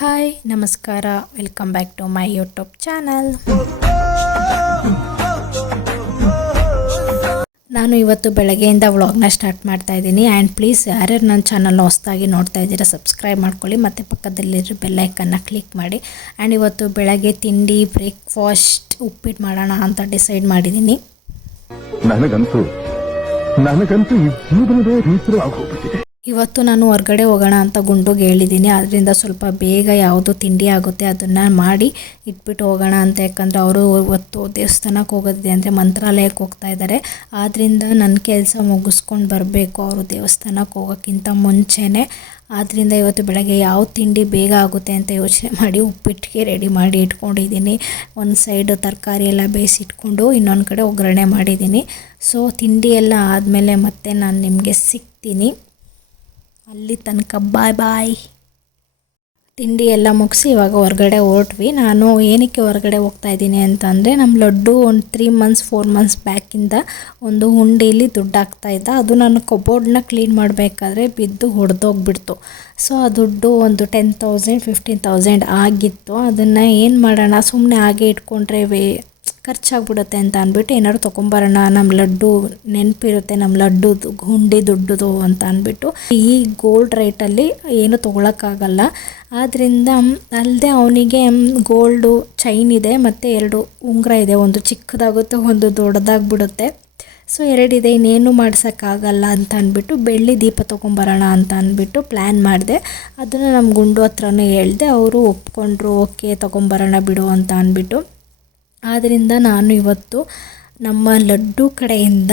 Hi ನಮಸ್ಕಾರ, welcome back to my YouTube channel. ನಾನು ಇವತ್ತು ಬೆಳಗ್ಗೆಯಿಂದ ವ್ಲಾಗ್ನ ಸ್ಟಾರ್ಟ್ ಮಾಡ್ತಾ ಇದ್ದೀನಿ. ಆ್ಯಂಡ್ ಪ್ಲೀಸ್ ಯಾರ್ಯಾರು ನನ್ನ ಚಾನಲ್ನ ಹೊಸದಾಗಿ ನೋಡ್ತಾ ಇದ್ದೀರಾ ಸಬ್ಸ್ಕ್ರೈಬ್ ಮಾಡ್ಕೊಳ್ಳಿ ಮತ್ತು ಪಕ್ಕದಲ್ಲಿರೋ ಬೆಲ್ ಐಕನ್ನ ಕ್ಲಿಕ್ ಮಾಡಿ. ಆ್ಯಂಡ್ ಇವತ್ತು ಬೆಳಗ್ಗೆ ತಿಂಡಿ ಬ್ರೇಕ್ಫಾಸ್ಟ್ ಉಪ್ಪಿಟ್ಟು ಮಾಡೋಣ ಅಂತ ಡಿಸೈಡ್ ಮಾಡಿದ್ದೀನಿ. ನನಗಂತೂ ಈ ಜೀವನವೇ ರೀತಿ ಆಗೋಗ್ಬಿಟ್ಟಿದೆ. ಇವತ್ತು ನಾನು ಹೊರಗಡೆ ಹೋಗೋಣ ಅಂತ ಗುಂಡುಗೆ ಹೇಳಿದ್ದೀನಿ. ಅದರಿಂದ ಸ್ವಲ್ಪ ಬೇಗ ಯಾವುದು ತಿಂಡಿ ಆಗುತ್ತೆ ಅದನ್ನು ಮಾಡಿ ಇಟ್ಬಿಟ್ಟು ಹೋಗೋಣ ಅಂತ. ಯಾಕಂದರೆ ಅವರು ಇವತ್ತು ದೇವಸ್ಥಾನಕ್ಕೆ ಹೋಗೋದಿದೆ ಅಂದರೆ ಮಂತ್ರಾಲಯಕ್ಕೆ ಹೋಗ್ತಾ ಇದ್ದಾರೆ. ಆದ್ದರಿಂದ ನನ್ನ ಕೆಲಸ ಮುಗಿಸ್ಕೊಂಡು ಬರಬೇಕು ಅವರು ದೇವಸ್ಥಾನಕ್ಕೆ ಹೋಗೋಕ್ಕಿಂತ ಮುಂಚೆನೇ. ಆದ್ದರಿಂದ ಇವತ್ತು ಬೆಳಗ್ಗೆ ಯಾವ ತಿಂಡಿ ಬೇಗ ಆಗುತ್ತೆ ಅಂತ ಯೋಚನೆ ಮಾಡಿ ಉಪ್ಪಿಟ್ಟಿಗೆ ರೆಡಿ ಮಾಡಿ ಇಟ್ಕೊಂಡಿದ್ದೀನಿ. ಒಂದು ಸೈಡ್ ತರಕಾರಿ ಎಲ್ಲ ಬೇಯಿಸಿಟ್ಕೊಂಡು ಇನ್ನೊಂದು ಕಡೆ ಒಗ್ಗರಣೆ ಮಾಡಿದ್ದೀನಿ. ಸೊ ತಿಂಡಿ ಎಲ್ಲ ಆದಮೇಲೆ ಮತ್ತೆ ನಾನು ನಿಮಗೆ ಸಿಗ್ತೀನಿ. ಅಲ್ಲಿ ತನಕ ಬಾಯ್ ಬಾಯ್. ತಿಂಡಿ ಎಲ್ಲ ಮುಗಿಸಿ ಇವಾಗ ಹೊರಗಡೆ ಹೊರಟ್ವಿ. ನಾನು ಏನಕ್ಕೆ ಹೊರಗಡೆ ಹೋಗ್ತಾ ಇದ್ದೀನಿ ಅಂತಂದರೆ ನಮ್ಮ ಲಡ್ಡು ಒಂದು 3 months 4 months ಬ್ಯಾಕಿಂದ ಒಂದು ಹುಂಡೀಲಿ ದುಡ್ಡು ಹಾಕ್ತಾಯಿದ್ದ. ಅದು ನಾನು ಕಬೋರ್ಡ್ನ ಕ್ಲೀನ್ ಮಾಡಬೇಕಾದ್ರೆ ಬಿದ್ದು ಹೊಡೆದೋಗ್ಬಿಡ್ತು. ಸೊ ಆ ದುಡ್ಡು ಒಂದು 10,000 15,000 ಆಗಿತ್ತು. ಅದನ್ನು ಏನು ಮಾಡೋಣ, ಸುಮ್ಮನೆ ಹಾಗೆ ಇಟ್ಕೊಂಡ್ರೆ ಖರ್ಚಾಗ್ಬಿಡುತ್ತೆ ಅಂತ ಅಂದ್ಬಿಟ್ಟು ಏನಾದ್ರು ತೊಗೊಂಬರೋಣ, ನಮ್ಮ ಲಡ್ಡು ನೆನಪಿರುತ್ತೆ ನಮ್ಮ ಲಡ್ಡುದು ಹುಂಡಿ ದುಡ್ಡುದು ಅಂತ ಅಂದ್ಬಿಟ್ಟು. ಈ ಗೋಲ್ಡ್ ರೇಟಲ್ಲಿ ಏನು ತೊಗೊಳಕ್ಕಾಗಲ್ಲ. ಆದ್ದರಿಂದ ಅಲ್ಲದೆ ಅವನಿಗೆ ಗೋಲ್ಡು ಚೈನ್ ಇದೆ ಮತ್ತು 2 ಉಂಗುರ ಇದೆ. ಒಂದು ಚಿಕ್ಕದಾಗುತ್ತೆ, ಒಂದು ದೊಡ್ಡದಾಗ್ಬಿಡುತ್ತೆ. ಸೊ 2 ಇದೆ, ಇನ್ನೇನು ಮಾಡ್ಸೋಕ್ಕಾಗಲ್ಲ ಅಂತ ಅಂದ್ಬಿಟ್ಟು ಬೆಳ್ಳಿ ದೀಪ ತೊಗೊಂಬರೋಣ ಅಂತ ಅಂದ್ಬಿಟ್ಟು ಪ್ಲ್ಯಾನ್ ಮಾಡಿದೆ. ಅದನ್ನು ನಮ್ಮ ಗುಂಡು ಹತ್ರನೂ ಹೇಳಿದೆ. ಅವರು ಒಪ್ಕೊಂಡ್ರು, ಓಕೆ ತೊಗೊಂಬರೋಣ ಬಿಡು ಅಂತ ಅಂದ್ಬಿಟ್ಟು. ಆದ್ದರಿಂದ ನಾನು ಇವತ್ತು ನಮ್ಮ ಲಡ್ಡು ಕಡೆಯಿಂದ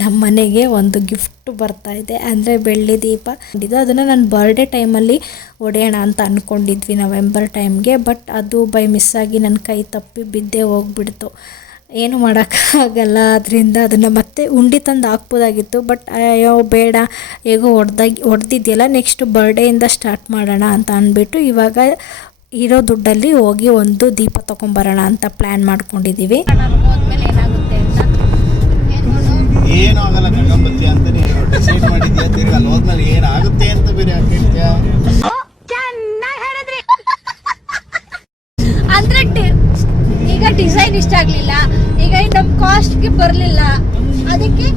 ನಮ್ಮ ಮನೆಗೆ ಒಂದು ಗಿಫ್ಟ್ ಬರ್ತಾಯಿದೆ. ಅಂದರೆ ಬೆಳ್ಳಿ ದೀಪ ಇದು. ಅದನ್ನು ನಾನು ಬರ್ಡೇ ಟೈಮಲ್ಲಿ ಹೊಡೆಯೋಣ ಅಂತ ಅಂದ್ಕೊಂಡಿದ್ವಿ ನವೆಂಬರ್ ಟೈಮ್ಗೆ. ಬಟ್ ಅದು ಬೈ ಮಿಸ್ಸಾಗಿ ನನ್ನ ಕೈ ತಪ್ಪಿ ಬಿದ್ದೇ ಹೋಗ್ಬಿಡ್ತು. ಏನು ಮಾಡೋಕ್ಕಾಗಲ್ಲ. ಅದರಿಂದ ಅದನ್ನು ಮತ್ತೆ ಉಂಡಿ ತಂದು ಹಾಕ್ಬೋದಾಗಿತ್ತು. ಬಟ್ ಅಯ್ಯೋ ಬೇಡ, ಹೇಗೋ ಹೊಡೆದಿದೆಯಲ್ಲ, ನೆಕ್ಸ್ಟ್ ಬರ್ಡೇಯಿಂದ ಸ್ಟಾರ್ಟ್ ಮಾಡೋಣ ಅಂತ ಅಂದ್ಬಿಟ್ಟು ಇವಾಗ ಇರೋ ದುಡ್ಡಲ್ಲಿ ಹೋಗಿ ಒಂದು ದೀಪ ತೊಗೊಂಬರೋಣ ಅಂತ ಪ್ಲ್ಯಾನ್ ಮಾಡ್ಕೊಂಡಿದ್ದೀವಿ. ಏನು ಆಗಲ್ಲ ಗಂಗಂಬತ್ತಿ ಅಂತ ನೀನು ಡಿಸೈಡ್ ಮಾಡಿದ್ಯಾ? ತಿರ್ಗಿ ಅಲ್ಲಿ ಹೋದ್ಮೇಲೆ ಏನಾಗುತ್ತೆ ಅಂತ ಬೇರೆ ಹೇಳ್ತೀಯಾ? ಅಂದ್ರೆ ಈಗ ಡಿಸೈನ್ ಇಷ್ಟ ಆಗ್ಲಿಲ್ಲ, ಈಗ ನಮ್ಮ ಕಾಸ್ಟ್ಗೆ ಬರಲಿಲ್ಲ, ಅದಕ್ಕೆ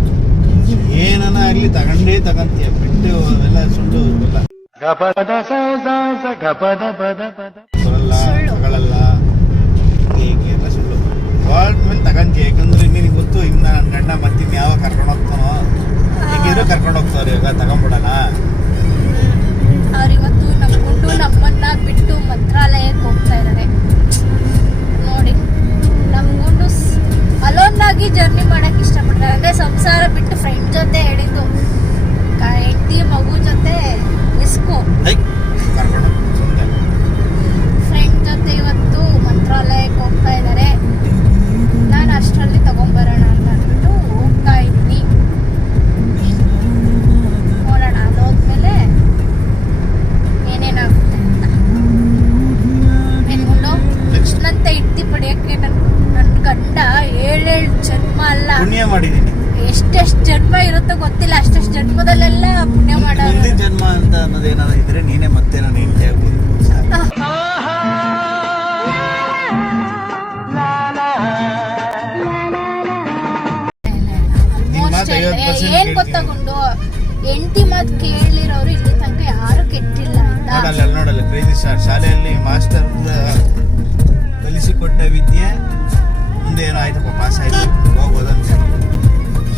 ಏನನ ಆಗ್ಲಿ ತಗೊಂತೀಯ. ಬಿಟ್ಟು ಅವೆಲ್ಲ ಸುಳ್ಳು ಇಲ್ಲ. ತಗೊಳ್ಳಲ್ಲ, ಎಲ್ಲ ಸುಳ್ಳು. ಮೇಲೆ ತಗೊಂತೀಯ. ಯಾಕಂದ್ರೆ ನಿನಗೆ ಗೊತ್ತು, ಇನ್ನು ನನ್ನ ಗಂಡ ಮತ್ತಿನ್ ಯಾವಾಗ ಕರ್ಕೊಂಡು ಹೋಗ್ತಾನೋ, ಈಗಿರೋ ಕರ್ಕೊಂಡು ಹೋಗ್ತಾರೆ. ಇವಾಗ ತಗೊಂಡ್ಬಿಡೋಣ. ಅವ್ರಿವತ್ತು ನಮ್ಮ ಗುಂಡು ನಮ್ಮನ್ನ ಬಿಟ್ಟು ಮಂತ್ರಾಲಯಕ್ಕೆ ಹೋಗ್ತಾ ಇದ್ದಾರೆ. ನೋಡಿ, ನಮ್ಮ ಗುಂಡು ಅಲೋನ್ ಆಗಿ ಜರ್ನಿ ಮಾಡಕ್ ಇಷ್ಟಪಡ್ತಾರೆ. ಅಂದ್ರೆ ಸಂಸಾರ ಬಿಟ್ಟು ಫ್ರೆಂಡ್ ಜೊತೆ ಹೇಳಿದ್ದು, ಹೆಂಡತಿ ಮಗು ಜೊತೆ ಇಸ್ಕೋ ಫ್ರೆಂಡ್ ಜೊತೆ ಇವತ್ತು ಮಂತ್ರಾಲಯಕ್ಕೆ ಹೋಗ್ತಾ ಇದ್ದಾರೆ. ನಾನು ಅಷ್ಟರಲ್ಲಿ ತಗೊಂಬರೋಣ ಅಂತ ಅಂದ್ಬಿಟ್ಟು ಹೋಗ್ತಾ ಇದ್ದೀನಿ. ನೋಡೋಣ ಅದಾದ್ಮೇಲೆ ಏನೇನಾಗುತ್ತೆ ಅಂತ. ಏನ್ಕೊಂಡು ನಂತ ಇಡ್ತಿ ಪಡಿಯಕ್ಕೆ ನನ್ನ ಗಂಡ 7 ಜನ್ಮ ಅಲ್ಲ, ಪುಣ್ಯ ಮಾಡಿದ್ದೀನಿ. ಎಷ್ಟೆಷ್ಟು ಜನ್ಮ ಇರುತ್ತೋ ಗೊತ್ತಿಲ್ಲ. ಅಷ್ಟೆಷ್ಟು ಜನ್ಮದಲ್ಲೆಲ್ಲ ಪುಣ್ಯ ಮಾಡೋದು. ಮುಂದಿನ ಜನ್ಮ ಅಂತ ಅನ್ನೋದೇನಾದ್ರು ಇದ್ರೆ ನೀನೇ ಮತ್ತೆ ನಾನು ಹೆಂಡತಿ ಆಗ್ಬೋದು. ಏನ್ ಗೊತ್ತಾಗೊಂಡು ಹೆಂಡತಿ ಮಾತು ಕೇಳಿರೋರು ಇಲ್ಲಿ ತನಕ ಯಾರು ಕೆಟ್ಟಿಲ್ಲ. ನೋಡಲ್ಲ ಕ್ರೇಜಿ ಸ್ಟಾರ್ ಶಾಲೆಯಲ್ಲಿ ಮಾಸ್ಟರ್ ಕಲಿಸಿಕೊಟ್ಟ ವಿದ್ಯೆ ಮುಂದೆ ಏನೋ ಆಯ್ತಪ್ಪ, ಪಾಸ್ ಆಯ್ತು ಹೋಗ್ಬೋದಂತ.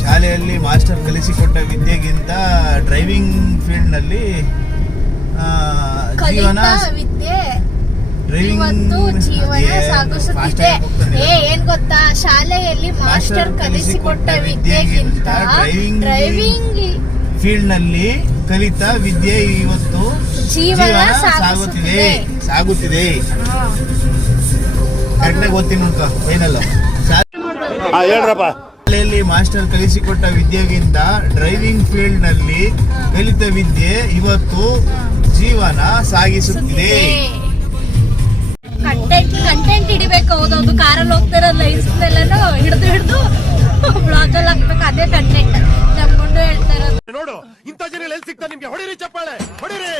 ಶಾಲೆಯಲ್ಲಿ ಮಾಸ್ಟರ್ ಕಲಿಸಿಕೊಟ್ಟ ವಿದ್ಯೆಗಿಂತ ಡ್ರೈವಿಂಗ್ ಫೀಲ್ಡ್ನಲ್ಲಿ ಜೀವನ ಸಾಗಿಸುತ್ತಿದೆ. ಏನ್ ಗೊತ್ತಾ, ಶಾಲೆಯಲ್ಲಿ ಮಾಸ್ಟರ್ ಕಲಿಸಿಕೊಟ್ಟ ವಿದ್ಯೆಗಿಂತ ಡ್ರೈವಿಂಗ್ ಫೀಲ್ಡ್ ನಲ್ಲಿ ಕಲಿತ ವಿದ್ಯೆ ಇವತ್ತು ಜೀವನ ಸಾಗುತ್ತಿದೆ. ಕರೆಕ್ಟಾಗಿ ಓದ್ತೀನಿ ನೋಡ್ಕೊ ಫೈನಲ್. ಹೇಳ್ರಪ್ಪ. ಶಾಲೆಯಲ್ಲಿ ಮಾಸ್ಟರ್ ಕಲಿಸಿಕೊಟ್ಟ ವಿದ್ಯೆಗಿಂತ ಡ್ರೈವಿಂಗ್ ಫೀಲ್ಡ್ ನಲ್ಲಿ ಕಲಿತ ವಿದ್ಯೆ ಇವತ್ತು ಜೀವನ ಸಾಗಿಸುತ್ತಿದೆ. ಕಂಟೆಂಟ್ ಹಿಡಿಬೇಕು. ಹೌದೌದು, ಕಾರಲ್ಲಿ ಹೋಗ್ತಾರಲ್ಲ ಇಷ್ಟೆಲ್ಲನೂ ಹಿಡಿದು ಬ್ಲಾಗಲ್ಲಿ ಹಾಕ್ಬೇಕು. ಅದೇ ಕಂಟೆಂಟ್ ನಮ್ಕೊಂಡು ಹೇಳ್ತಾ ಇರೋದು. ನೋಡು, ಇಂಥ ಜನ ಎಲ್ಲಿ ಸಿಗ್ತಾರೆ ನಿಮ್ಗೆ? ಹೊಡಿರಿ ಚಪ್ಪಾಳೆ, ಹೊಡಿರಿ.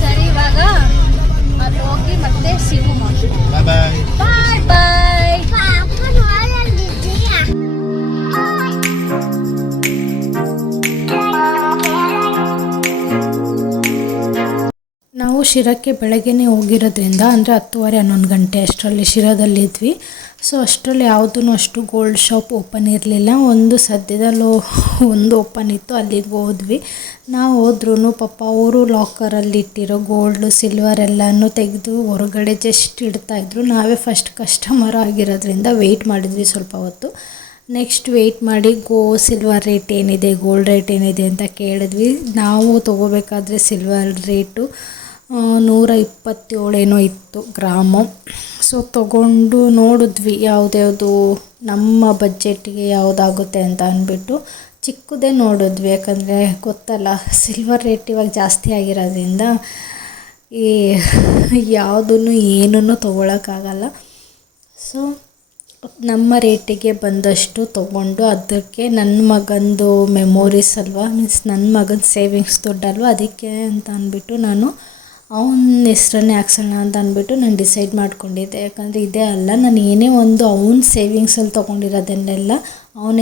ಸರಿ, ಇವಾಗ ಶಿರಕ್ಕೆ ಬೆಳಗ್ಗೆನೇ ಹೋಗಿರೋದ್ರಿಂದ ಅಂದರೆ 10:30-11 ಗಂಟೆ ಅಷ್ಟರಲ್ಲಿ ಶಿರಾದಲ್ಲಿದ್ವಿ. ಸೊ ಅಷ್ಟರಲ್ಲಿ ಯಾವುದೂ ಅಷ್ಟು ಗೋಲ್ಡ್ ಶಾಪ್ ಓಪನ್ ಇರಲಿಲ್ಲ. ಒಂದು ಸದ್ಯದಲ್ಲೂ ಒಂದು ಓಪನ್ ಇತ್ತು, ಅಲ್ಲಿಗೆ ಹೋದ್ವಿ. ನಾವು ಹೋದ್ರೂ ಪಾಪ ಅವರು ಲಾಕರಲ್ಲಿ ಇಟ್ಟಿರೋ ಗೋಲ್ಡು ಸಿಲ್ವರ್ ಎಲ್ಲನೂ ತೆಗೆದು ಹೊರಗಡೆ ಜಸ್ಟ್ ಇಡ್ತಾಯಿದ್ರು. ನಾವೇ ಫಸ್ಟ್ ಕಸ್ಟಮರ್ ಆಗಿರೋದ್ರಿಂದ ವೆಯ್ಟ್ ಮಾಡಿದ್ವಿ ಸ್ವಲ್ಪ ಹೊತ್ತು. ನೆಕ್ಸ್ಟ್ ವೆಯ್ಟ್ ಮಾಡಿ ಸಿಲ್ವರ್ ರೇಟ್ ಏನಿದೆ, ಗೋಲ್ಡ್ ರೇಟ್ ಏನಿದೆ ಅಂತ ಕೇಳಿದ್ವಿ. ನಾವು ತೊಗೋಬೇಕಾದ್ರೆ ಸಿಲ್ವರ್ ರೇಟು 127 ಏನೋ ಇತ್ತು ಗ್ರಾಮು. ಸೊ ತೊಗೊಂಡು ನೋಡಿದ್ವಿ ಯಾವುದ್ಯಾವುದು ನಮ್ಮ ಬಜೆಟ್ಗೆ ಯಾವುದಾಗುತ್ತೆ ಅಂತ ಅಂದ್ಬಿಟ್ಟು ಚಿಕ್ಕದೇ ನೋಡಿದ್ವಿ. ಯಾಕಂದರೆ ಗೊತ್ತಲ್ಲ, ಸಿಲ್ವರ್ ರೇಟ್ ಇವಾಗ ಜಾಸ್ತಿ ಆಗಿರೋದ್ರಿಂದ ಈ ಯಾವುದನ್ನು ಏನೂ ತೊಗೊಳಕ್ಕಾಗಲ್ಲ. ಸೊ ನಮ್ಮ ರೇಟಿಗೆ ಬಂದಷ್ಟು ತೊಗೊಂಡು ಅದಕ್ಕೆ ನನ್ನ ಮಗಂದು ಮೆಮೊರೀಸ್ ಅಲ್ವಾ, ಮೀನ್ಸ್ ನನ್ನ ಮಗನ ಸೇವಿಂಗ್ಸ್ ದುಡ್ಡಲ್ವ, ಅದಕ್ಕೆ ಅಂತ ಅಂದ್ಬಿಟ್ಟು ನಾನು ಅವನ ಹೆಸ್ರನ್ನೇ ಹಾಕ್ಸೋಣ ಅಂತ ಅಂದ್ಬಿಟ್ಟು ನಾನು ಡಿಸೈಡ್ ಮಾಡ್ಕೊಂಡಿದ್ದೆ. ಯಾಕಂದರೆ ಇದೇ ಅಲ್ಲ, ನಾನು ಏನೇ ಒಂದು ಅವನ ಸೇವಿಂಗ್ಸಲ್ಲಿ ತೊಗೊಂಡಿರೋದನ್ನೆಲ್ಲ ಅವನ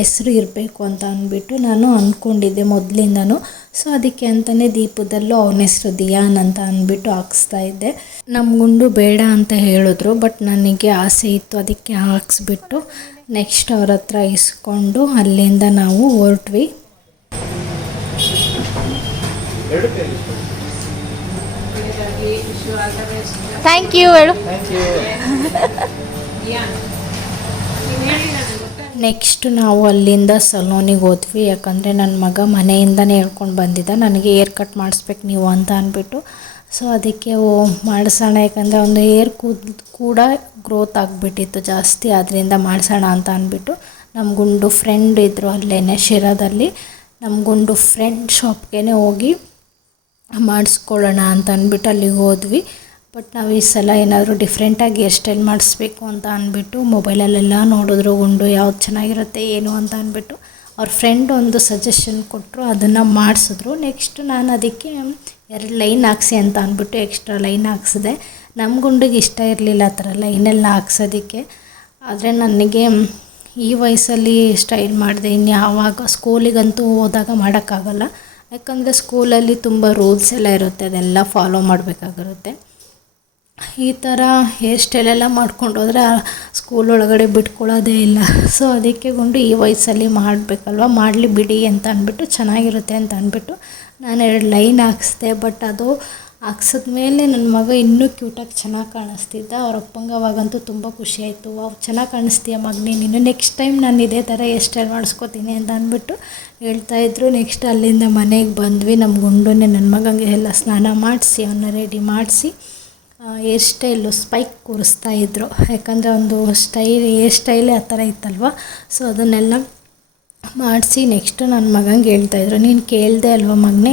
ಹೆಸ್ರು ಇರಬೇಕು ಅಂತ ಅಂದ್ಬಿಟ್ಟು ನಾನು ಅಂದ್ಕೊಂಡಿದ್ದೆ ಮೊದಲಿಂದನೂ. ಸೊ ಅದಕ್ಕೆ ಅಂತಲೇ ದೀಪದಲ್ಲೂ ಅವನ ಹೆಸ್ರು ದಿಯಾನ್ ಅಂತ ಅಂದ್ಬಿಟ್ಟು ಹಾಕ್ಸ್ತಾಯಿದ್ದೆ. ನಮ್ಮ ಗುಂಡು ಬೇಡ ಅಂತ ಹೇಳಿದ್ರು, ಬಟ್ ನನಗೆ ಆಸೆ ಇತ್ತು, ಅದಕ್ಕೆ ಹಾಕ್ಸ್ಬಿಟ್ಟು ನೆಕ್ಸ್ಟ್ ಅವ್ರ ಹತ್ರ ಇಸ್ಕೊಂಡು ಅಲ್ಲಿಂದ ನಾವು ಹೊರಟ್ವಿ. ಥ್ಯಾಂಕ್ ಯು ಹೇಳು. ನೆಕ್ಸ್ಟ್ ನಾವು ಅಲ್ಲಿಂದ ಸಲೂನಿಗೆ ಹೋದ್ವಿ. ಯಾಕಂದರೆ ನನ್ನ ಮಗ ಮನೆಯಿಂದನೇ ಹೇಳ್ಕೊಂಡು ಬಂದಿದ್ದ, ನನಗೆ ಏರ್ ಕಟ್ ಮಾಡಿಸ್ಬೇಕು ನೀವು ಅಂತ ಅಂದ್ಬಿಟ್ಟು. ಸೊ ಅದಕ್ಕೆ ಮಾಡಿಸೋಣ, ಯಾಕಂದರೆ ಒಂದು ಏರ್ ಕೂಡ ಗ್ರೋತ್ ಆಗಿಬಿಟ್ಟಿತ್ತು ಜಾಸ್ತಿ, ಅದರಿಂದ ಮಾಡಿಸೋಣ ಅಂತ ಅಂದ್ಬಿಟ್ಟು ನಮ್ಮ ಗುಂಡು ಫ್ರೆಂಡ್ ಇದ್ದರು ಅಲ್ಲೇ ಶಿರಾದಲ್ಲಿ. ನಮ್ಮ ಗುಂಡು ಫ್ರೆಂಡ್ ಶಾಪ್ಗೆ ಹೋಗಿ ಮಾಡಿಸ್ಕೊಳ್ಳೋಣ ಅಂತ ಅಂದ್ಬಿಟ್ಟು ಅಲ್ಲಿಗೆ ಹೋದ್ವಿ. ಬಟ್ ನಾವು ಈ ಸಲ ಏನಾದರೂ ಡಿಫ್ರೆಂಟಾಗಿ ಹೇರ್ ಸ್ಟೈಲ್ ಮಾಡಿಸ್ಬೇಕು ಅಂತ ಅಂದ್ಬಿಟ್ಟು ಮೊಬೈಲಲ್ಲೆಲ್ಲ ನೋಡಿದ್ರು ಗುಂಡು ಯಾವ್ದು ಚೆನ್ನಾಗಿರುತ್ತೆ ಏನು ಅಂತ ಅಂದ್ಬಿಟ್ಟು ಅವ್ರ ಫ್ರೆಂಡ್ ಒಂದು ಸಜೆಷನ್ ಕೊಟ್ಟರು, ಅದನ್ನು ಮಾಡಿಸಿದ್ರು. ನೆಕ್ಸ್ಟ್ ನಾನು ಅದಕ್ಕೆ 2 ಲೈನ್ ಹಾಕ್ಸಿ ಅಂತ ಅಂದ್ಬಿಟ್ಟು ಎಕ್ಸ್ಟ್ರಾ ಲೈನ್ ಹಾಕ್ಸಿದೆ. ನಮ್ಮ ಗುಂಡಿಗೆ ಇಷ್ಟ ಇರಲಿಲ್ಲ ಆ ಥರ ಲೈನೆಲ್ಲ ಹಾಕ್ಸೋದಕ್ಕೆ. ಆದರೆ ನನಗೆ ಈ ವಯಸ್ಸಲ್ಲಿ ಸ್ಟೈಲ್ ಮಾಡಿದೆ, ಇನ್ನು ಯಾವಾಗ ಸ್ಕೂಲಿಗಂತೂ ಹೋದಾಗ ಮಾಡೋಕ್ಕಾಗಲ್ಲ. ಯಾಕಂದರೆ ಸ್ಕೂಲಲ್ಲಿ ತುಂಬ ರೂಲ್ಸ್ ಎಲ್ಲ ಇರುತ್ತೆ, ಅದೆಲ್ಲ ಫಾಲೋ ಮಾಡಬೇಕಾಗಿರುತ್ತೆ. ಈ ಥರ ಹೇರ್ ಸ್ಟೈಲೆಲ್ಲ ಮಾಡ್ಕೊಂಡು ಹೋದರೆ ಸ್ಕೂಲ್ ಒಳಗಡೆ ಬಿಟ್ಕೊಳ್ಳೋದೇ ಇಲ್ಲ. ಸೊ ಅದಕ್ಕೆ ಗುಂಡು ಈ ವಯಸ್ಸಲ್ಲಿ ಮಾಡಬೇಕಲ್ವ, ಮಾಡಲಿ ಬಿಡಿ ಅಂತ ಅಂದ್ಬಿಟ್ಟು ಚೆನ್ನಾಗಿರುತ್ತೆ ಅಂತ ಅಂದ್ಬಿಟ್ಟು ನಾನು 2 ಲೈನ್ ಹಾಕ್ಸಿದೆ. ಬಟ್ ಅದು ಹಾಕ್ಸಿದ್ಮೇಲೆ ನನ್ನ ಮಗ ಇನ್ನೂ ಕ್ಯೂಟಾಗಿ ಚೆನ್ನಾಗಿ ಕಾಣಿಸ್ತಿದ್ದ. ಅವ್ರ ಅಪ್ಪಂಗೆ ಅವಾಗಂತೂ ತುಂಬ ಖುಷಿಯಾಯಿತು, ಚೆನ್ನಾಗಿ ಕಾಣಿಸ್ತೀಯ ಮಗನೇ ನೀನು, ನೆಕ್ಸ್ಟ್ ಟೈಮ್ ನಾನು ಇದೇ ಥರ ಹೇರ್ ಸ್ಟೈಲ್ ಮಾಡಿಸ್ಕೋತೀನಿ ಅಂತ ಅಂದ್ಬಿಟ್ಟು ಹೇಳ್ತಾಯಿದ್ರು. ನೆಕ್ಸ್ಟ್ ಅಲ್ಲಿಂದ ಮನೆಗೆ ಬಂದ್ವಿ. ನಮ್ಮ ಗುಂಡನ್ನೇ ನನ್ನ ಮಗಂಗೆ ಎಲ್ಲ ಸ್ನಾನ ಮಾಡಿಸಿ ಅವನ್ನ ರೆಡಿ ಮಾಡಿಸಿ ಹೇರ್ ಸ್ಟೈಲು ಸ್ಪೈಕ್ ಕೂರಿಸ್ತಾಯಿದ್ರು. ಯಾಕಂದರೆ ಒಂದು ಹೇರ್ ಸ್ಟೈಲೇ ಆ ಥರ ಇತ್ತಲ್ವ. ಸೊ ಅದನ್ನೆಲ್ಲ ಮಾಡಿಸಿ ನೆಕ್ಸ್ಟು ನನ್ನ ಮಗಂಗೆ ಹೇಳ್ತಾಯಿದ್ರು, ನೀನು ಕೇಳಿದೆ ಅಲ್ವ ಮಗನೇ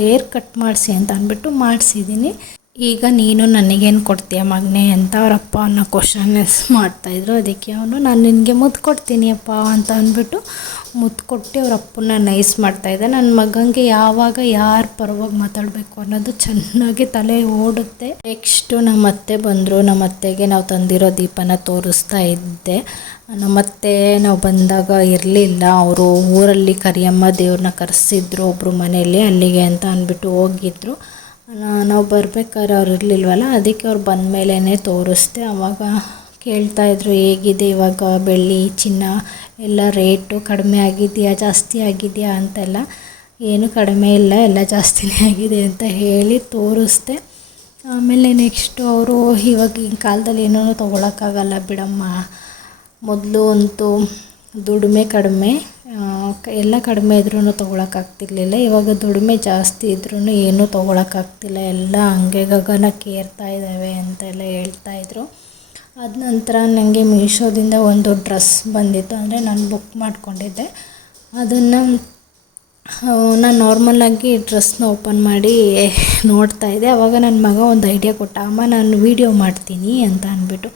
ಹೇರ್ ಕಟ್ ಮಾಡಿಸಿ ಅಂತ ಅಂದ್ಬಿಟ್ಟು ಮಾಡಿಸಿದ್ದೀನಿ, ಈಗ ನೀನು ನನಗೇನು ಕೊಡ್ತೀಯ ಮಗನೇ ಅಂತ ಅವರಪ್ಪ ಅನ್ನೋ ಕ್ವಶನ್ಸ್ ಮಾಡ್ತಾಯಿದ್ರು. ಅದಕ್ಕೆ ಅವನು ನಾನು ನಿನಗೆ ಮುದ್ದು ಕೊಡ್ತೀನಿ ಅಪ್ಪ ಅಂತ ಅಂದ್ಬಿಟ್ಟು ಮುದ್ದು ಕೊಟ್ಟು ಅವ್ರ ಅಪ್ಪನ್ನ ನೈಸ್ ಮಾಡ್ತಾಯಿದ್ದೆ. ನನ್ನ ಮಗನಿಗೆ ಯಾವಾಗ ಯಾರು ಪರವಾಗಿ ಮಾತಾಡಬೇಕು ಅನ್ನೋದು ಚೆನ್ನಾಗಿ ತಲೆ ಓಡುತ್ತೆ. ನೆಕ್ಸ್ಟು ನಮ್ಮ ಅತ್ತೆ ಬಂದರು. ನಮ್ಮ ಅತ್ತೆಗೆ ನಾವು ತಂದಿರೋ ದೀಪನ ತೋರಿಸ್ತಾ ಇದ್ದೆ. ನಮ್ಮತ್ತೆ ನಾವು ಬಂದಾಗ ಇರಲಿಲ್ಲ, ಅವರು ಊರಲ್ಲಿ ಕರಿಯಮ್ಮ ದೇವ್ರನ್ನ ಕರೆಸಿದ್ರು ಒಬ್ಬರು ಮನೆಯಲ್ಲಿ, ಅಲ್ಲಿಗೆ ಅಂತ ಅಂದ್ಬಿಟ್ಟು ಹೋಗಿದ್ರು. ನಾವು ಬರ್ಬೇಕಾದ್ರೆ ಅವ್ರು ಇರಲಿಲ್ವಲ್ಲ, ಅದಕ್ಕೆ ಅವ್ರು ಬಂದ ಮೇಲೇ ತೋರಿಸ್ದೆ. ಆವಾಗ ಕೇಳ್ತಾಯಿದ್ರು ಹೇಗಿದೆ ಇವಾಗ ಬೆಳ್ಳಿ ಚಿನ್ನ ಎಲ್ಲ ರೇಟು, ಕಡಿಮೆ ಆಗಿದೆಯಾ ಜಾಸ್ತಿ ಆಗಿದೆಯಾ ಅಂತೆಲ್ಲ. ಏನು ಕಡಿಮೆ ಇಲ್ಲ, ಎಲ್ಲ ಜಾಸ್ತಿನೇ ಆಗಿದೆ ಅಂತ ಹೇಳಿ ತೋರಿಸ್ದೆ. ಆಮೇಲೆ ನೆಕ್ಸ್ಟು ಅವರು ಇವಾಗಿನ ಕಾಲದಲ್ಲಿ ಏನೂ ತೊಗೊಳಕ್ಕಾಗಲ್ಲ ಬಿಡಮ್ಮ, ಮೊದಲು ಅಂತೂ ದುಡಿಮೆ ಕಡಿಮೆ, ಎಲ್ಲ ಕಡಿಮೆ ಇದ್ರೂ ತೊಗೊಳಕ್ಕಾಗ್ತಿರ್ಲಿಲ್ಲ. ಇವಾಗ ದುಡಿಮೆ ಜಾಸ್ತಿ ಇದ್ರೂ ಏನೂ ತೊಗೊಳಕ್ಕಾಗ್ತಿಲ್ಲ, ಎಲ್ಲ ಹಂಗೆ ಗಗನಕ್ಕೆ ಏರ್ತಾ ಇದ್ದಾವೆ ಅಂತೆಲ್ಲ ಹೇಳ್ತಾಯಿದ್ರು. ಅದ ನಂತರ ನನಗೆ ಮೀಶೋದಿಂದ ಒಂದು ಡ್ರೆಸ್ ಬಂದಿತ್ತು, ಅಂದರೆ ನಾನು ಬುಕ್ ಮಾಡ್ಕೊಂಡಿದ್ದೆ. ಅದನ್ನು ನಾನು ನಾರ್ಮಲಾಗಿ ಡ್ರೆಸ್ನ ಓಪನ್ ಮಾಡಿ ನೋಡ್ತಾಯಿದ್ದೆ. ಆವಾಗ ನನ್ನ ಮಗ ಒಂದು ಐಡಿಯಾ ಕೊಟ್ಟ, ಅಮ್ಮ ನಾನು ವೀಡಿಯೋ ಮಾಡ್ತೀನಿ ಅಂತ ಅಂದ್ಬಿಟ್ಟು.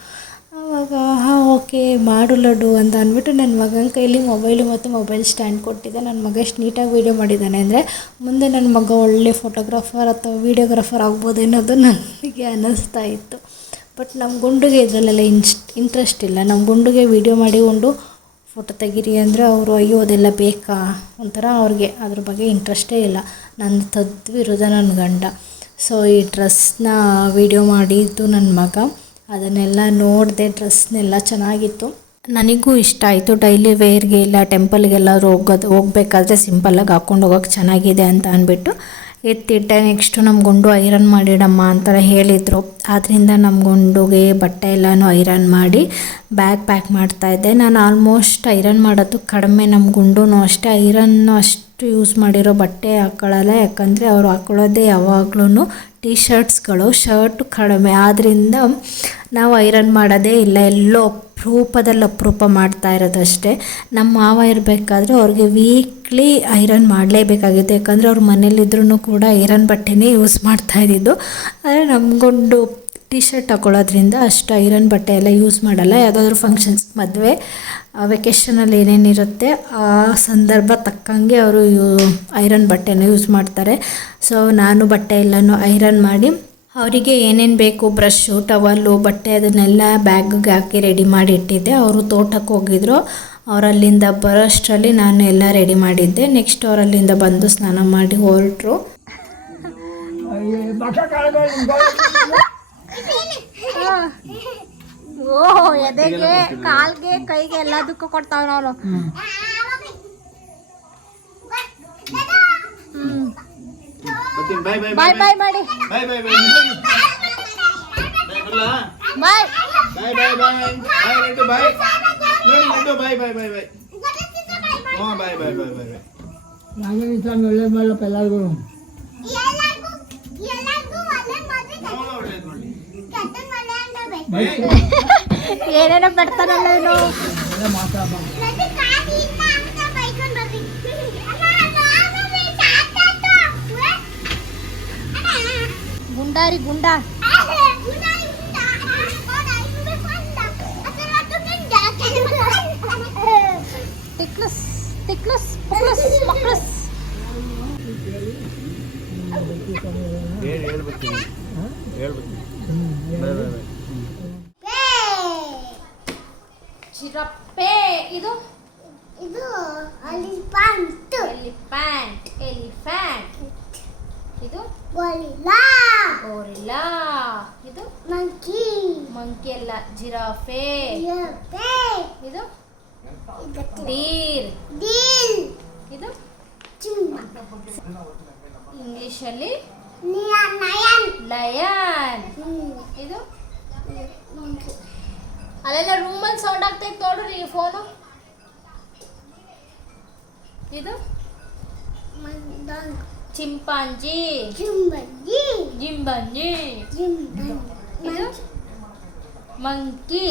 ಆವಾಗ ಹಾಂ ಓಕೆ ಮಾಡು ಲಡ್ಡು ಅಂತ ಅಂದ್ಬಿಟ್ಟು ನನ್ನ ಮಗನ ಕೈಲಿ ಮೊಬೈಲು ಮತ್ತು ಮೊಬೈಲ್ ಸ್ಟ್ಯಾಂಡ್ ಕೊಟ್ಟಿದ್ದೆ. ನನ್ನ ಮಗ ಎಷ್ಟು ನೀಟಾಗಿ ವೀಡಿಯೋ ಮಾಡಿದ್ದಾನೆ ಅಂದರೆ ಮುಂದೆ ನನ್ನ ಮಗ ಒಳ್ಳೆ ಫೋಟೋಗ್ರಾಫರ್ ಅಥವಾ ವೀಡಿಯೋಗ್ರಾಫರ್ ಆಗ್ಬೋದು ಅನ್ನೋದು ನನಗೆ ಅನ್ನಿಸ್ತಾ ಇತ್ತು. ಬಟ್ ನಮ್ಮ ಗುಂಡಿಗೆ ಇದರಲ್ಲೆಲ್ಲ ಇಂಟ್ರೆಸ್ಟ್ ಇಲ್ಲ. ನಮ್ಮ ಗುಂಡಿಗೆ ವೀಡಿಯೋ ಮಾಡಿಕೊಂಡು ಫೋಟೋ ತೆಗೀರಿ ಅಂದರೆ ಅವರು ಅಯ್ಯೋ ಅದೆಲ್ಲ ಬೇಕಾ ಒಂಥರ, ಅವ್ರಿಗೆ ಅದ್ರ ಬಗ್ಗೆ ಇಂಟ್ರೆಸ್ಟೇ ಇಲ್ಲ. ನನ್ನ ತದ್ವಿರುದ್ಧ ನನ್ನ ಗಂಡ ಸೊ ಈ ಡ್ರೆಸ್ನ ವಿಡಿಯೋ ಮಾಡಿದ್ದು ನನ್ನ ಮಗ, ಅದನ್ನೆಲ್ಲ ನೋಡಿದೆ. ಡ್ರೆಸ್ನೆಲ್ಲ ಚೆನ್ನಾಗಿತ್ತು, ನನಗೂ ಇಷ್ಟ ಆಯಿತು. ಡೈಲಿ ವೇರ್ಗೆ ಇಲ್ಲ ಟೆಂಪಲ್ಗೆಲ್ಲಾದ್ರೂ ಹೋಗ್ಬೇಕಾದ್ರೆ ಸಿಂಪಲ್ಲಾಗಿ ಹಾಕ್ಕೊಂಡು ಹೋಗೋಕ್ಕೆ ಚೆನ್ನಾಗಿದೆ ಅಂತ ಅಂದ್ಬಿಟ್ಟು ಎತ್ತಿಟ್ಟೆ. ನೆಕ್ಸ್ಟು ನಮ್ಮ ಗುಂಡು ಐರನ್ ಮಾಡಿಡಮ್ಮ ಅಂತ ಹೇಳಿದರು. ಆದ್ದರಿಂದ ನಮ್ಮ ಗುಂಡುಗೆ ಬಟ್ಟೆ ಎಲ್ಲನೂ ಐರನ್ ಮಾಡಿ ಬ್ಯಾಗ್ ಪ್ಯಾಕ್ ಮಾಡ್ತಾಯಿದ್ದೆ. ನಾನು ಆಲ್ಮೋಸ್ಟ್ ಐರನ್ ಮಾಡೋದು ಕಡಿಮೆ. ನಮ್ಮ ಗುಂಡೂ ಅಷ್ಟೇ ಐರನ್ನು ಅಷ್ಟು ಯೂಸ್ ಮಾಡಿರೋ ಬಟ್ಟೆ ಹಾಕ್ಕೊಳ್ಳಲ್ಲ, ಯಾಕಂದರೆ ಅವರು ಹಾಕ್ಕೊಳ್ಳೋದೇ ಯಾವಾಗ್ಲೂ ಟೀ ಶರ್ಟ್ಸ್ಗಳು, ಶರ್ಟು ಕಡಿಮೆ. ಆದ್ದರಿಂದ ನಾವು ಐರನ್ ಮಾಡೋದೇ ಇಲ್ಲ, ಎಲ್ಲೋ ಅಪರೂಪ ಮಾಡ್ತಾ ಇರೋದಷ್ಟೇ. ನಮ್ಮ ಮಾವ ಇರಬೇಕಾದ್ರೆ ಅವ್ರಿಗೆ ವೀಕ್ಲಿ ಐರನ್ ಮಾಡಲೇಬೇಕಾಗಿತ್ತು, ಯಾಕಂದರೆ ಅವ್ರ ಮನೇಲಿದ್ರೂ ಕೂಡ ಐರನ್ ಬಟ್ಟೆನೇ ಯೂಸ್ ಮಾಡ್ತಾಯಿದ್ದು. ಆದರೆ ನಮಗೊಂದು ಟೀ ಶರ್ಟ್ ಹಾಕೊಳ್ಳೋದ್ರಿಂದ ಅಷ್ಟು ಐರನ್ ಬಟ್ಟೆ ಎಲ್ಲ ಯೂಸ್ ಮಾಡಲ್ಲ. ಯಾವುದಾದ್ರೂ ಫಂಕ್ಷನ್ಸ್, ಮದುವೆ, ವೆಕೇಷನಲ್ಲಿ ಏನೇನಿರುತ್ತೆ ಆ ಸಂದರ್ಭ ತಕ್ಕಂಗೆ ಅವರು ಐರನ್ ಬಟ್ಟೆನ ಯೂಸ್ ಮಾಡ್ತಾರೆ. ಸೊ ನಾನು ಬಟ್ಟೆ ಎಲ್ಲನೂ ಐರನ್ ಮಾಡಿ ಅವರಿಗೆ ಏನೇನು ಬೇಕು, ಬ್ರಷು, ಟವಲ್ಲು, ಬಟ್ಟೆ ಅದನ್ನೆಲ್ಲ ಬ್ಯಾಗಿಗೆ ಹಾಕಿ ರೆಡಿ ಮಾಡಿ ಇಟ್ಟಿದ್ದೆ. ಅವರು ತೋಟಕ್ಕೆ ಹೋಗಿದ್ರು, ಅವರಲ್ಲಿಂದ ಬರೋಷ್ಟರಲ್ಲಿ ನಾನು ಎಲ್ಲ ರೆಡಿ ಮಾಡಿದ್ದೆ. ನೆಕ್ಸ್ಟ್ ಅವರಲ್ಲಿಂದ ಬಂದು ಸ್ನಾನ ಮಾಡಿ ಹೊರಟರು. ಓಹ್, ಎದೆಗೆ, ಕಾಲ್ಗೆ, ಕೈಗೆ ಎಲ್ಲದಕ್ಕೂ ಕೊಡ್ತಾವ ನಾವು. ಬಾಯ್ ಬಾಯ್ ಬಾಯ್ ಮಾಡಿ, ಬಾಯ್ ಬಾಯ್ ಬಾಯ್ ಬಾಯ್ ಬಾಯ್ ಬಾಯ್ ಬಾಯ್ ಬಾಯ್ ಲಡ್ಡು ಬಾಯ್ ನೋಡಿ ಲಡ್ಡು ಬಾಯ್ ಬಾಯ್ ಬಾಯ್ ಬಾಯ್ ಹಾ ಬಾಯ್ ಬಾಯ್ ಬಾಯ್ ಬಾಯ್ ಬಾಯ್ ನಾನು ಇಷ್ಟ ಒಳ್ಳೆ ಮಾಡಪ್ಪ ಎಲ್ಲರಿಗೂ. ಏನೇನೋ ಬರ್ತಾರಲ್ಲ ಇವನು. ಗುಂಡಾರಿ ಗುಂಡ. ಟಿಕ್ಲಸ್ ಟಿಕ್ಲಸ್ ಪಕ್ಲಸ್ ಮಕ್ಲಸ್. ಹೇಳ್ಬಿಡ್ತೀನಿ ಬಾಯ್ ಬಾಯ್ ಬಾಯ್. ಜಿರಾಫೆ. ಇದು ಇದು ಎಲಿಫೆಂಟ್. ಎಲಿಫೆಂಟ್. ಎಲಿಫೆಂಟ್. ಇದು ಗೊರಿಲ್ಲಾ. ಗೊರಿಲ್ಲಾ. ಇದು ಮಂಕಿ. ಮಂಕಿ ಅಲ್ಲ, ಜಿರಾಫೆ. ಜಿರಾಫೆ. ಇದು ಡೀರ್. ಡೀಲ್. ಇದು ಚಿಂಪ. ಇಂಗ್ಲಿಷಲ್ಲಿ ನಯನ್. ಲಯನ್. ಇದು ಅಲ್ಲೆಲ್ಲ ರೂಮಲ್ಲಿ ಸೌಂಡ್ ಆಗ್ತೈತೆ ನೋಡ್ರಿ ಈ ಫೋನು. ಇದು ಚಿಂಪಾಂಜಿ. ಚಿಂಬಂಜಿ. ಜಿಂಬಂಜಿ. ಇದು monkey.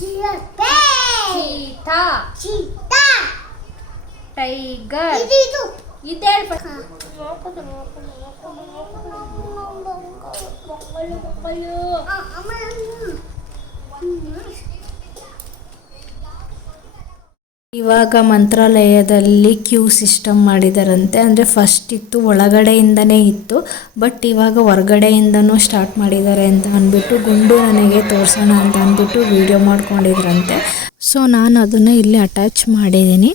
Giraffe. Cheetah. Cheetah. Tiger. ಇದು ಇದೆ. ಇವಾಗ ಮಂತ್ರಾಲಯದಲ್ಲಿ ಕ್ಯೂ ಸಿಸ್ಟಮ್ ಮಾಡಿದಾರಂತೆ. ಅಂದರೆ ಫಸ್ಟ್ ಇತ್ತು ಒಳಗಡೆಯಿಂದನೇ ಇತ್ತು, ಬಟ್ ಇವಾಗ ಹೊರಗಡೆಯಿಂದನೂ ಸ್ಟಾರ್ಟ್ ಮಾಡಿದ್ದಾರೆ ಅಂತ ಅಂದ್ಬಿಟ್ಟು ಗುಂಡು ನನಗೆ ತೋರಿಸೋಣ ಅಂತ ಅಂದ್ಬಿಟ್ಟು ವಿಡಿಯೋ ಮಾಡ್ಕೊಂಡಿದ್ರಂತೆ. ಸೊ ನಾನು ಅದನ್ನು ಇಲ್ಲಿ ಅಟ್ಯಾಚ್ ಮಾಡಿದ್ದೀನಿ.